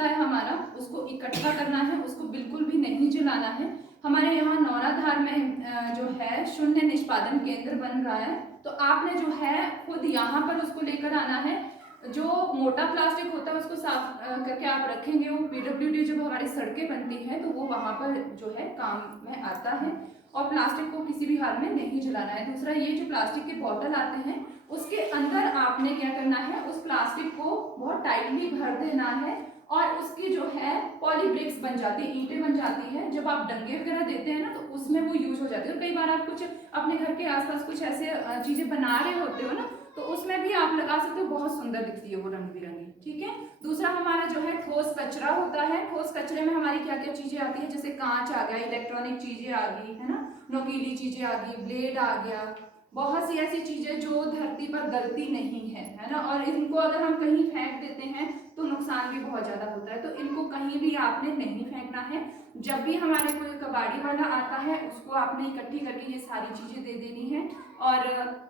होता है हमारा, उसको इकट्ठा करना है, उसको बिल्कुल भी नहीं जलाना है। हमारे यहाँ नौराधार में जो है शून्य निष्पादन केंद्र बन रहा है, तो आपने जो है खुद यहाँ पर उसको लेकर आना है। जो मोटा प्लास्टिक होता है उसको साफ करके आप रखेंगे, वो पीडब्ल्यूडी जब हमारी सड़कें बनती हैं तो वो वहाँ पर जो है काम में आता है। और प्लास्टिक को किसी भी हाल में नहीं जलाना है। दूसरा, ये जो प्लास्टिक के बॉटल आते हैं उसके अंदर आपने क्या करना है, उस प्लास्टिक को बहुत टाइटली भर देना है और उसकी जो है पॉलीब्रिक्स बन जाती है, ईंटें बन जाती है। जब आप डंगे वगैरह देते हैं ना तो उसमें वो यूज हो जाती है। और कई बार आप कुछ अपने घर के आसपास कुछ ऐसे चीजें बना रहे होते हो ना, तो उसमें भी आप लगा सकते हो, बहुत सुंदर दिखती है वो रंग बिरंगी। ठीक है। दूसरा हमारा जो है ठोस कचरा होता है। ठोस कचरे में हमारी क्या क्या चीजें आती है, जैसे कांच आ गया, इलेक्ट्रॉनिक चीजें आ गई है ना, नुकीली चीजें आ गई, ब्लेड आ गया, बहुत सी ऐसी चीजें जो धरती पर गलती नहीं है ना, और इनको अगर हम कहीं फेंक देते हैं तो नुकसान भी बहुत ज्यादा होता है। तो इनको कहीं भी आपने नहीं फेंकना है। जब भी हमारे कोई कबाड़ी वाला आता है उसको आपने इकट्ठी करके ये सारी चीजें दे देनी है, और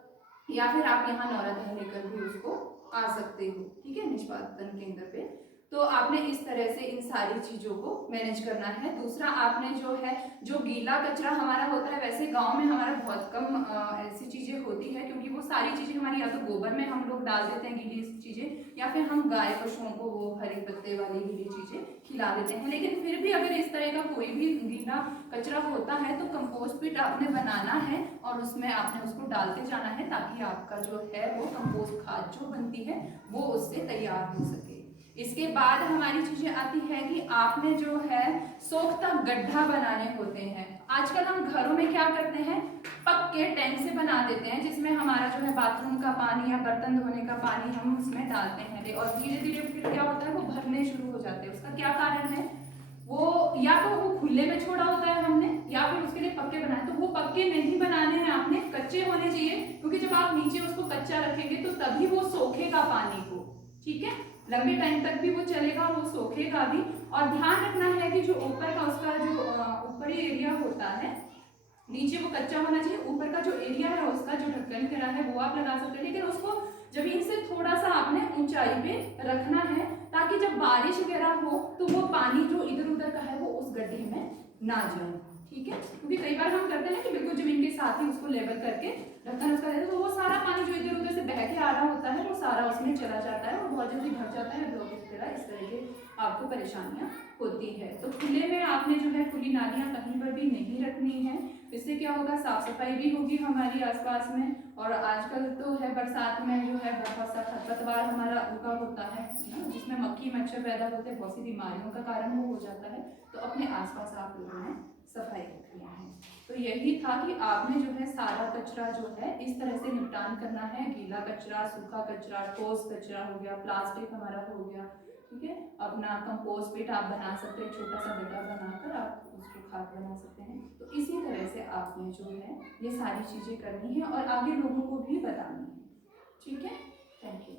या फिर आप यहाँ नौराधार लेकर भी उसको आ सकते हो। ठीक है, निष्पादन केंद्र पे। तो आपने इस तरह से इन सारी चीजों को मैनेज करना है। दूसरा, आपने जो है जो गीला कचरा हमारा होता है, वैसे गांव में हमारा बहुत कम ऐसी चीजें होती है, क्योंकि वो सारी चीजें हमारी या तो गोबर में हम लोग डाल देते हैं गीली चीजें, या फिर हम गाय पशुओं को वो हरे पत्ते वाली गीली चीजें खिला देते हैं। लेकिन फिर भी अगर इस तरह का कोई भी गीला कचरा होता है तो कंपोस्ट पिट आपने बनाना है और उसमें आपने उसको डालते जाना है, ताकि आपका जो है वो कंपोस्ट खाद जो बनती है वो उससे तैयार हो सके। इसके बाद हमारी चीजें आती है कि आपने जो है सोख्ता गड्ढा बनाने होते हैं। आजकल हम घरों में क्या करते हैं, पक्के टैंक से बना देते हैं, जिसमें हमारा जो है बाथरूम का पानी या बर्तन धोने का पानी हम उसमें डालते हैं, और धीरे धीरे फिर क्या होता है वो भरने शुरू हो जाते हैं। उसका क्या कारण है, वो या तो वो खुले में छोड़ा होता है हमने, या फिर उसके लिए पक्के बनाए। तो वो पक्के नहीं बनाने हैं आपने, कच्चे होने चाहिए, क्योंकि जब आप नीचे उसको कच्चा रखेंगे तो तभी वो सोखेगा पानी को। ठीक है, लंबे टाइम तक भी वो चलेगा और वो सोखेगा भी। और ध्यान रखना है कि जो ऊपर का उसका जो ऊपरी एरिया होता है, नीचे वो कच्चा होना चाहिए, ऊपर का जो एरिया है उसका जो ढक्कन करा है वो आप लगा सकते हैं, लेकिन उसको जमीन से थोड़ा सा आपने ऊंचाई पे रखना है, ताकि जब बारिश वगैरह हो तो वो पानी जो इधर उधर का है वो उस गड्ढे में ना जाए। ठीक है, क्योंकि कई बार हम करते हैं कि बिल्कुल जमीन के साथ ही उसको लेवल करके ढक्कन उसका रहता है, तो वो सारा पानी जो इधर उधर से बह के आ रहा होता है वो सारा उसमें चला जाता है और बहुत जल्दी भर जाता है, ब्लॉकेज वगैरह इस तरह के आपको परेशानियां होती है। तो खुले में आपने जो है खुली नालियां कहीं पर भी नहीं रखनी है। इससे क्या होगा, साफ सफाई भी होगी हमारी आसपास में। और आजकल तो है बरसात में जो है बहुत सा खरपतवार हमारा उगा होता है ना, जिसमें मक्खी मच्छर पैदा होते हैं, बहुत सी बीमारियों का कारण वो हो जाता है। तो अपने आसपास आप लोगों ने सफाई रखनी है। तो यही था कि आपने जो है सारा कचरा जो है इस तरह से निपटान करना है। गीला कचरा, सूखा कचरा, ठोस कचरा हो गया, प्लास्टिक हमारा हो गया। ठीक है, अपना कंपोस्ट पिट आप बना सकते हैं, छोटा सा गड्ढा बनाकर आप उसको खाद बना सकते हैं। तो इसी तरह से आपने जो है ये सारी चीजें करनी है और आगे लोगों को भी बतानी है। ठीक है, थैंक यू।